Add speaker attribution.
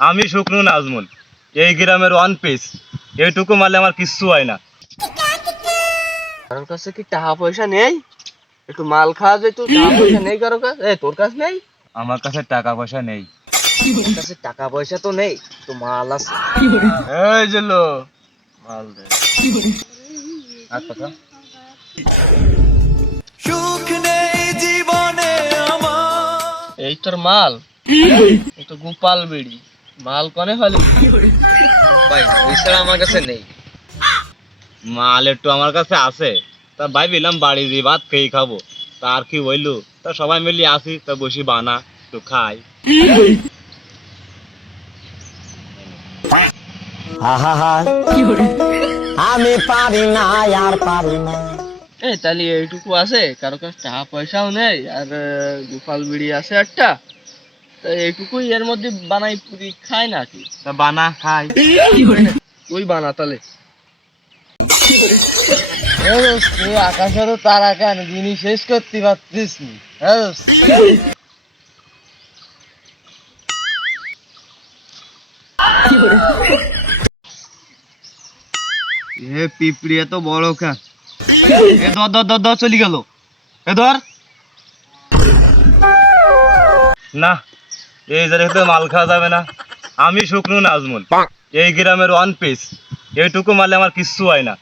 Speaker 1: আমি শুকনো নাজমুল এই গ্রামের ওয়ান পিস এইটুকু মারলে আমার কিচ্ছু হয় না।
Speaker 2: কারোর কাছে কি টাকা পয়সা নেই? একটু মাল খাওয়া যেত টাকা পয়সা নেই কারোর কাছে? এ তোর কাছে নেই?
Speaker 1: আমার কাছে টাকা পয়সা নেই।
Speaker 2: তোর কাছে টাকা পয়সা তো নেই তো মাল আছে।
Speaker 1: এই যে লো মাল দে। আর কথা?
Speaker 2: এই তোর মাল? এই তো গোপাল বিড়ি। মাল কনে হলে ভাই ছাড়া আমার কাছে নেই।
Speaker 1: মাল একটু আমার কাছে আছে। তা ভাবিলাম বাড়ি ভাত খেয়ে খাব। কি হইল তা সবাই মিলে আসি তা বসি বানা একটু খাই।
Speaker 3: আমি পারি না আর পারি না।
Speaker 2: এ তাহলে এইটুকু আছে কারও কাছে টাকা পয়সাও নেই আর গোপাল বিড়ি আছে একটা। তা এইটুকুই এর মধ্যে বানাই পুরি খায় নাকি
Speaker 1: বানা খাই।
Speaker 2: তুই বানা তাহলে। আকাশেরও তারা কেন? জিনিস শেষ করতে পারতিস নি।
Speaker 1: এ পিঁপড়ি এত বড় কা এ ধর ধর ধর ধর চলে গেল। এ ধর। না এই জায়গাতে মাল খাওয়া যাবে না। আমি শুকনো নাজমুল। এই গ্রামের ওয়ান পিস এইটুকু মারলে আমার কিচ্ছু হয় না।